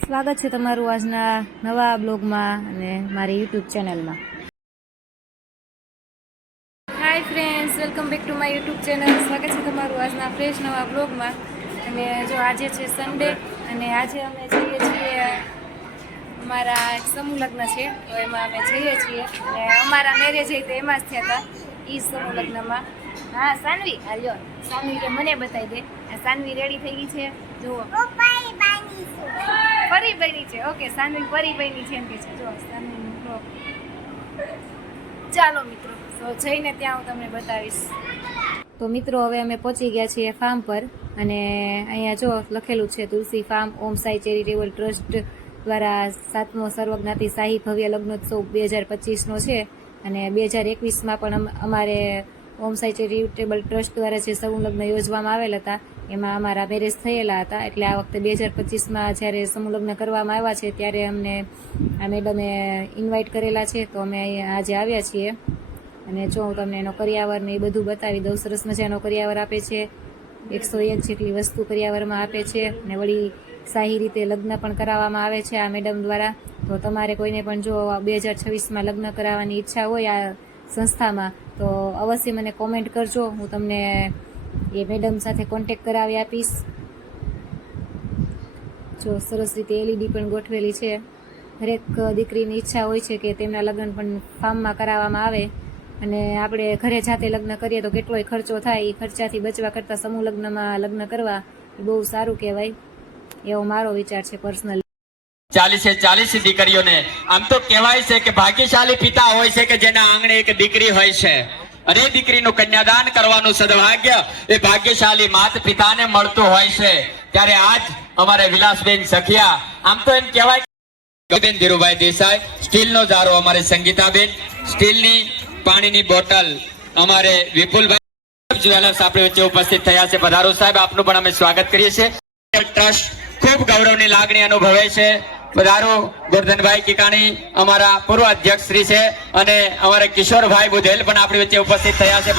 સ્વાગત છે તમારું આજના નવા બ્લોગમાં અને મારી યુટ્યુબ ચેનલમાં. Hi friends, welcome back to my YouTube channel. સ્વાગત છે તમારું આજના ફ્રેશ નવા બ્લોગમાં. અને જો આજે છે સન્ડે અને આજે અમે જઈએ છીએ, અમારા એક સમૂહ લગ્ન છે તો એમાં અમે જઈએ છીએ. અને અમારા મેરેજ તો એમાં જ થયા હતા, એ સમૂહ લગ્નમાં. હા સાનવી, હાલ્યો સાનવી કે મને બતાવી દે. સાનવી રેડી થઈ ગઈ છે, જુઓ પરી બની છે. ઓકે, સાનવી પરી બની છે એમ કે છે. જો સાનવીનું ફ્રોક. ચાલો મિત્રો, તો જઈને ત્યાં હું તમને બતાવીશ. તો મિત્રો હવે અમે પહોંચી ગયા છીએ ફાર્મ પર. અને અહીંયા જો લખેલું છે તુલસી ફાર્મ ઓમ સાઈ ચેરિટેબલ ટ્રસ્ટ દ્વારા 7મો સર્વજ્ઞાતિ શાહી ભવ્ય લગ્નોત્સવ 2025નો છે. અને 2021માં પણ અમારે ઓમ સાઈ ચેરિટેબલ ટ્રસ્ટ દ્વારા જે સમૂહ લગ્ન યોજવામાં આવેલ હતા એમાં અમારા મેરેજ થયેલા હતા. એટલે આ વખતે 2025માં જ્યારે સમૂહ લગ્ન કરવામાં આવ્યા છે ત્યારે અમને આ મેડમે ઇન્વાઇટ કરેલા છે. તો અમે અહીંયા આજે આવ્યા છીએ. અને જો હું તમને એનો કરિયાવર ને એ બધું બતાવી દઉં. સરસ મજાનો કરિયાવર આપે છે, 101 જેટલી વસ્તુ કરિયાવરમાં આપે છે. અને વળી શાહી રીતે લગ્ન પણ કરાવવામાં આવે છે આ મેડમ દ્વારા. તો તમારે કોઈને પણ જો 2026માં લગ્ન કરાવવાની ઈચ્છા હોય આ સંસ્થામાં તો અવશ્ય મને કોમેન્ટ કરજો. હું તમને એ મેડમ સાથે કોન્ટેક્ટ કરાવી આપીશ. જો સરસ રીતે LED પણ ગોઠવેલી છે. દરેક દીકરીની ઈચ્છા હોય છે કે તેમના લગ્ન પણ ફાર્મમાં કરાવવામાં આવે. અને આપણે ઘરે જાતે લગ્ન કરીએ તો કેટલોય ખર્ચો થાય. એ ખર્ચાથી બચવા કરતાં સમૂહ લગ્નમાં લગ્ન કરવા એ બહુ સારું કહેવાય, એવો મારો વિચાર છે પર્સનલ. 40 દીકરીઓને આમ તો કહેવાય છે કે ભાગ્યશાળી પિતા હોય છે કે જેના આંગણે એક દીકરી હોય છે. અને દીકરીનું કન્યાદાન કરવાનું સદભાગ્ય એ ભાગ્યશાળી માતા પિતાને મળતું હોય છે. ત્યારે આજ અમારે વિલાસબેન સખિયા, આમ તો એમ કહેવાય બેન ધીરુભાઈ દેસાઈ, સ્ટીલનો જારો અમારે સંગીતાબેન, સ્ટીલની પાણીની બોટલ અમારે વિપુલભાઈ જ્વેલર્સ આપણી વચ્ચે ઉપસ્થિત થયા છે. પધારો સાહેબ, આપનું પણ અમે સ્વાગત કરીએ છીએ. ટ્રસ્ટ ખૂબ ગૌરવની લાગણી અનુભવે છે. પધારો ગોરધનભાઈ કિકાણી અમારા પૂર્વ અધ્યક્ષ શ્રી છે. અને અમારે કિશોરભાઈ બુધેલ પણ આપણી વચ્ચે ઉપસ્થિત થયા છે.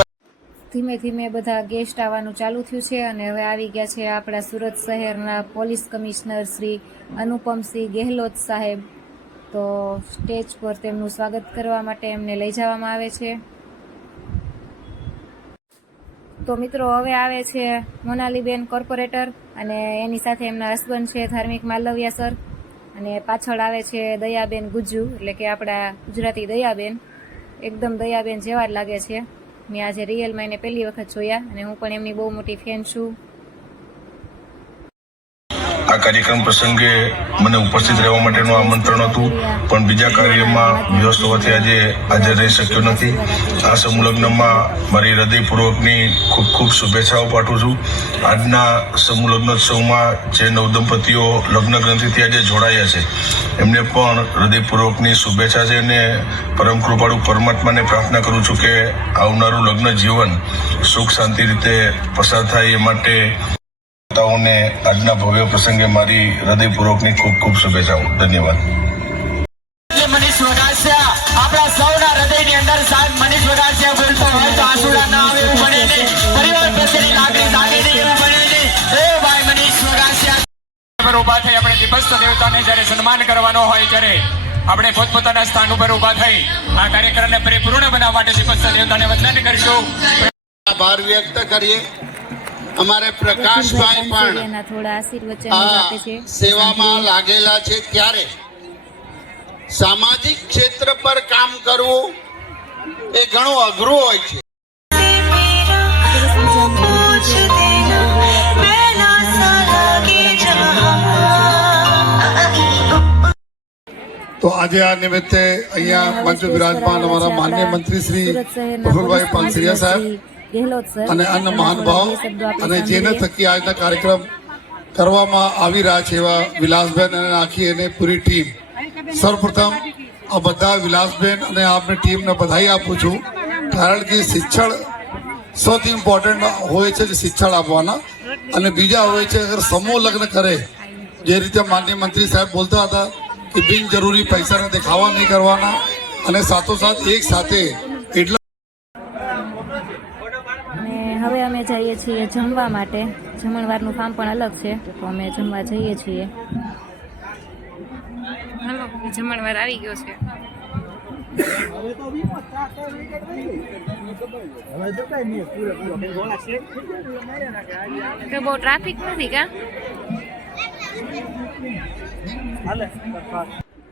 ધીમે ધીમે બધા ગેસ્ટ આવવાનું ચાલુ થયું છે. અને હવે આવી ગયા છે આપણા સુરત શહેરના પોલીસ કમિશનર શ્રી અનુપમસિંહ ગેહલોત સાહેબ. તો સ્ટેજ પર તેમનું સ્વાગત કરવા માટે એમને લઈ જવામાં આવે છે. તો મિત્રો હવે આવે છે મોનાલીબેન કોર્પોરેટર અને એની સાથે એમના હસબન્ડ છે ધાર્મિક માલવિયા સર. અને પાછળ આવે છે દયાબેન ગુજ્જુ, એટલે કે આપણા ગુજરાતી દયાબેન. એકદમ દયાબેન જેવા જ લાગે છે. મેં આજે રિયલમાં એને પહેલી વખત જોયા અને હું પણ એમની બહુ મોટી ફેન છું. આ કાર્યક્રમ પ્રસંગે મને ઉપસ્થિત રહેવા માટેનું આમંત્રણ હતું, પણ બીજા કાર્યમાં વ્યસ્ત હોવાથી આજે હાજર રહી શક્યો નથી. આ સમૂહ લગ્નમાં મારી હૃદયપૂર્વકની ખૂબ ખૂબ શુભેચ્છાઓ પાઠવું છું. આજના સમૂહ લગ્નોત્સવમાં જે નવદંપતીઓ લગ્ન ગ્રંથિથી આજે જોડાયા છે એમને પણ હૃદયપૂર્વકની શુભેચ્છા છે. અને પરમ કૃપાળુ પરમાત્માને પ્રાર્થના કરું છું કે આવનારું લગ્ન જીવન સુખ શાંતિ રીતે પસાર થાય એ માટે આજના ભવ્ય પ્રસંગે મારી હૃદયપૂર્વકની ખૂબ ખૂબ શુભેચ્છાઓ. ધન્યવાદ. મનીષ વગાસિયા, આપણા સૌના હૃદયની અંદર સાહેબ મનીષ વગાસિયા બોલતો હોય તો આંસુડા ના આવે એવું બને નહીં. પરિવાર પ્રત્યેની લાગણી જાગે નહીં એવું બને નહીં. એ ભાઈ મનીષ વગાસિયા પર ઉભા થઈ આપણે દીપસ્થ દેવતાને જ્યારે સન્માન કરવાનો હોય ત્યારે આપણે પોતપોતાના સ્થાન ઉપર ઉભા થઈ આ કાર્યક્રમને પરિપૂર્ણ બનાવવા માટે દીપસ્થ દેવતાને વંદન કરીશું. આભાર વ્યક્ત કરીએ. અમારે પ્રકાશભાઈ પણ થોડા આશીર્વચન આપે છે. સેવામાં લાગેલા છે. ત્યારે સામાજિક ક્ષેત્ર પર કામ કરવું એ ઘણું અઘરું હોય છે. તો આજે આ નિમિત્તે અહીંયા મંચ વિરાજમાન અમારા માન્ય મંત્રી શ્રી પ્રફુલભાઈ પાનસરિયા સાહેબ અને અન્ય મહાનુભાવ અને જેને થકી આજના કાર્યક્રમ કરવામાં આવી રહ્યા છે એવા વિલાસબેન અને આખી એને પૂરી ટીમ. સૌપ્રથમ આ બધા વિલાસબેન અને આપની ટીમને બધાઈ આપું છું, કારણ કે શિક્ષણ સૌથી ઇમ્પોર્ટન્ટ હોય છે કે શિક્ષણ આપવાના. અને બીજા હોય છે અગર સમૂહ લગ્ન કરે, જે રીતે માનનીય મંત્રી સાહેબ બોલતા હતા કે બિનજરૂરી પૈસાને દેખાવા નહીં કરવાના અને સાથોસાથ એક સાથે એટલા. હવે અમે જઈએ છીએ જમવા માટે. જમણવારનું કામ પણ અલગ છે તો અમે જમવા જઈએ છીએ. જમણવાર આવી ગયો છે. તો બહુ ટ્રાફિક નથી કા?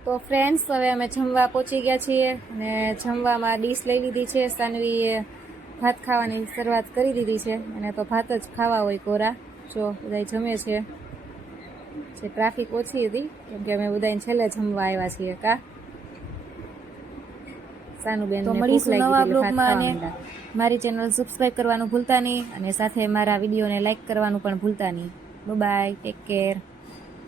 તો ફ્રેન્ડ્સ, હવે અમે જમવા પહોંચી ગયા છીએ અને જમવામાં ડીશ લઈ લીધી છે. સાનવીએ ભાત ખાવાની શરૂઆત કરી દીધી છે અને તો ભાત જ ખાવા હોય કોરા. જો બધા જમે છે. જે ટ્રાફિક ઓછી હતી કેમ કે અમે બધાને છેલ્લે જમવા આવ્યા છીએ કા સાનુબેન. તો મળીશું નવા બ્લોગમાં અને મારી ચેનલ સબસ્ક્રાઇબ કરવાનું ભૂલતા નહીં અને સાથે મારા વિડીયોને લાઈક કરવાનું પણ ભૂલતા નહીં. Bye, take care.